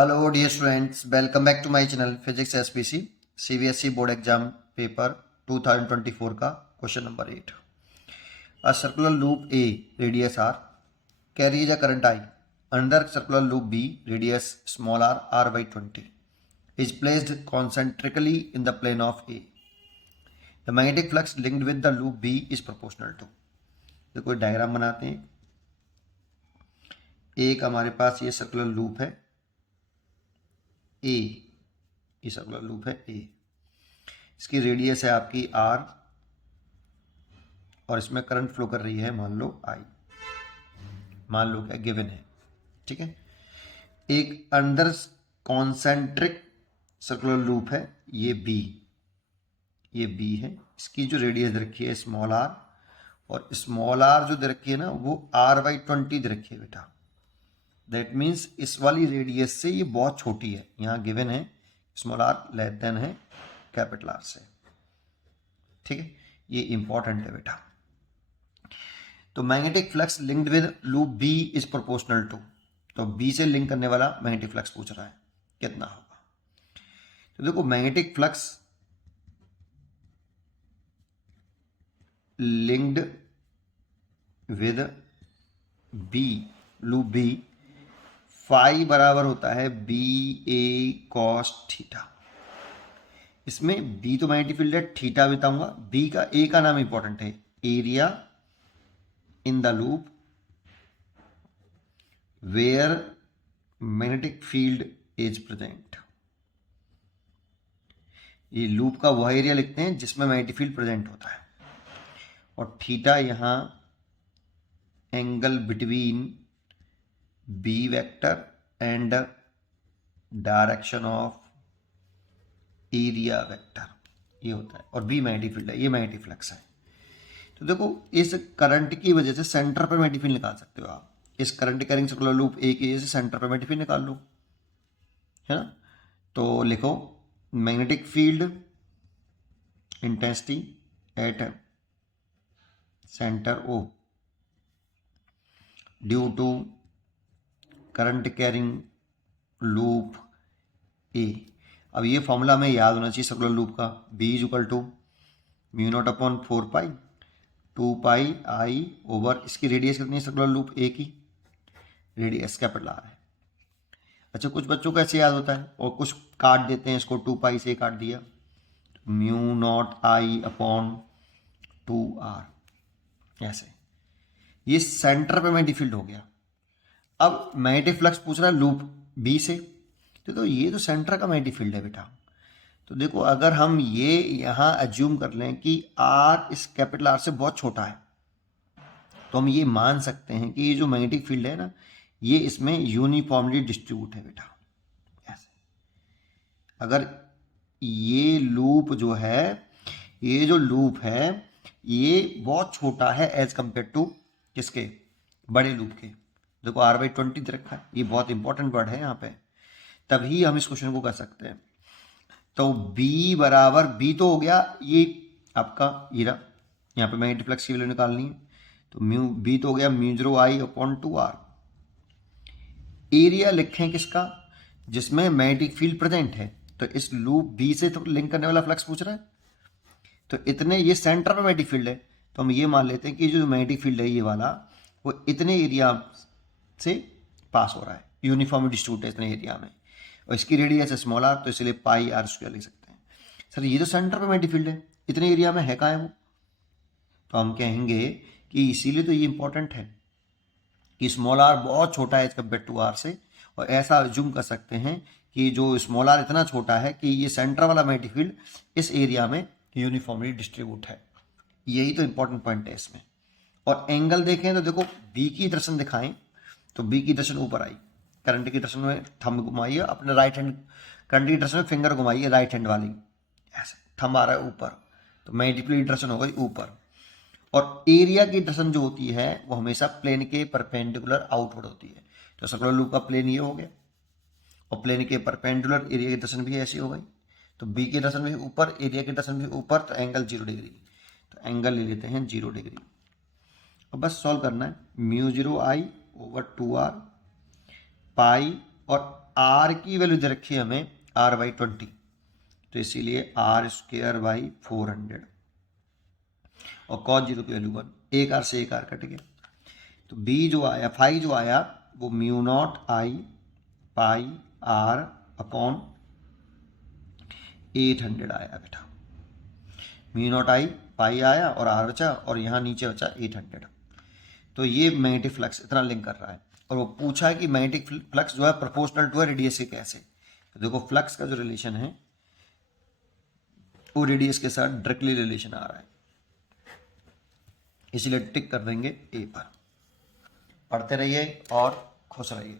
Hello dear students, welcome back to my channel Physics SPC CBSE board exam paper 2024 का question number 8। A circular loop A radius r carries a current I. Another circular loop B radius small r by 20 is placed concentrically in the plane of A. The magnetic flux linked with the loop B is proportional to। देखो diagram बनाते हैं। एक हमारे पास ये circular loop है ए, ये circular loop है ए, इसकी रेडियस है आपकी आर और इसमें करंट फ्लो कर रही है मान लो आई, मान लो क्या गिवन है, ठीक है। एक अंदर कॉन्सेंट्रिक सर्कुलर लूप है ये बी है, इसकी जो रेडियस दे रखी है स्मॉल आर और स्मॉल आर जो दे रखी है ना वो r/20 दे रखी है बेटा। दैट मीन्स इस वाली रेडियस से ये बहुत छोटी है, यहाँ गिवन है स्मॉल आर लेस देन है कैपिटल आर से, ठीक है। ये इंपॉर्टेंट है बेटा। तो magnetic flux linked with loop B is proportional to, तो बी से लिंक करने वाला मैग्नेटिक फ्लक्स पूछ रहा है कितना होगा। तो देखो magnetic flux linked with B, loop B, phi बराबर होता है बी ए कॉस थीटा। इसमें बी तो मैग्नेटिक फील्ड है, थीटा बताऊंगा। बी का ए का नाम इंपॉर्टेंट है, area in the loop where magnetic field is present. ये लूप का वह एरिया लिखते हैं जिसमें मैग्नेटिक फील्ड प्रेजेंट होता है, और थीटा यहां angle between B vector and direction of area vector ये होता है, और बी मैग्नेटिक फील्ड है, ये मैग्नेटिक फ्लक्स है। तो देखो इस करंट की वजह से सेंटर पर मैग्नेटिक फील्ड निकाल सकते हो आप। इस करंट कैरिंग सर्कुलर लूप ए की वजह से सेंटर पर मैग्नेटिक फील्ड निकाल लो, है ना। तो लिखो magnetic field intensity at centre O due to current carrying loop A. अब ये फॉर्मूला हमें याद होना चाहिए सर्कुलर लूप का, B is equal to μ0/4 2 pi I over, इसकी रेडियस कितनी है सर्कुलर लूप ए की, रेडियस कैपिटल आर है। अच्छा कुछ बच्चों को ऐसे याद होता है और कुछ काट देते हैं इसको, 2 पाई से काट दिया, μ0I/2r ऐसे। ये सेंटर पे मैग्नेटिक फील्ड हो गया। अब मैग्नेटिक फ्लक्स पूछ रहा है लूप बी से, तो ये तो सेंटर का मैग्नेटिक फील्ड है बेटा। तो देखो अगर हम ये यहाँ एज्यूम कर लें कि आर इस कैपिटल आर से बहुत छोटा है, तो हम ये मान सकते हैं कि ये जो मैग्नेटिक फील्ड है ना ये इसमें यूनिफॉर्मली डिस्ट्रीब्यूट है बेटा, ऐसे। अगर ये लूप जो है, ये जो लूप है ये बहुत छोटा है एज कंपेयर टू किसके, बड़े लूप के। देखो r/20 दे रखा है, ये बहुत इंपॉर्टेंट वर्ड है यहाँ पे, तभी हम इस क्वेश्चन को कर सकते हैं। तो B बराबर, B तो हो गया ये आपका हीरा, यहाँ पे मैग्नेटिक फ्लक्स की वैल्यू निकालनी है, तो B तो हो गया μ0I/2r। एरिया लिखें किसका, जिसमें मैग्नेटिक फील्ड प्रेजेंट है, तो इस लूप B से तो लिंक करने वाला फ्लक्स पूछ रहा है, तो इतने, ये सेंटर पे मैग्नेटिक फील्ड है, तो हम ये मान लेते हैं कि जो मैग्नेटिक फील्ड है ये वाला वो इतने एरिया से पास हो रहा है, यूनिफॉर्म डिस्ट्रीब्यूट है इतने एरिया में, और इसकी रेडियस है स्मॉल आर, तो इसलिए πr² लिख सकते हैं। सर ये तो सेंटर पे मैग्नेटिक फील्ड है, इतने एरिया में है कहाँ है वो, तो हम कहेंगे कि इसीलिए तो ये इंपॉर्टेंट है कि स्मॉल आर बहुत छोटा है एज कम्पेयर टू आर से, और ऐसा अज्यूम कर सकते हैं कि जो स्मॉल आर इतना छोटा है कि ये सेंटर वाला मैग्नेटिक फील्ड इस एरिया में यूनिफॉर्मली डिस्ट्रीब्यूट है। यही तो इंपॉर्टेंट पॉइंट है इसमें। और एंगल देखें तो देखो बी की दर्शन दिखाएं, तो बी की दर्शन ऊपर आई, करंट की दर्शन में थंब घुमाइए अपने राइट हैंड, करंट की दर्शन में फिंगर घुमाइए राइट हैंड वाली, ऐसे थंब आ रहा है ऊपर, तो मैग्नेटिक दर्शन हो गई ऊपर। और एरिया की दर्शन जो होती है वो हमेशा प्लेन के परपेंडिकुलर आउटवर्ड होती है, तो सर्कुलर लूप का प्लेन ये हो गया, और प्लेन के परपेंडिकुलर एरिया की दर्शन भी ऐसी हो गई, तो बी की दर्शन भी ऊपर, एरिया की दर्शन भी ऊपर, तो एंगल 0 डिग्री, तो एंगल ले लेते हैं 0 डिग्री। अब बस सॉल्व करना है, μ0I/2r पाई, और आर की वैल्यू दे रखी है हमें r/20, तो इसीलिए r² / 400 और cos 0 की वैल्यू 1, एक आर से एक आर कट गया। तो बी जो आया, फाई जो आया वो μ0I पाई r अपॉन 800 आया बेटा। μ0I पाई आया और r बचा और यहाँ नीचे बचा 800। तो ये मैग्नेटिक फ्लक्स इतना लिंक कर रहा है। और वो पूछा है कि मैग्नेटिक फ्लक्स जो है प्रोपोर्शनल टू है रेडियस के कैसे। तो देखो फ्लक्स का जो रिलेशन है वो रेडियस के साथ डायरेक्टली रिलेशन आ रहा है, इसलिए टिक कर देंगे ए पर। पढ़ते रहिए और खुश रहिए।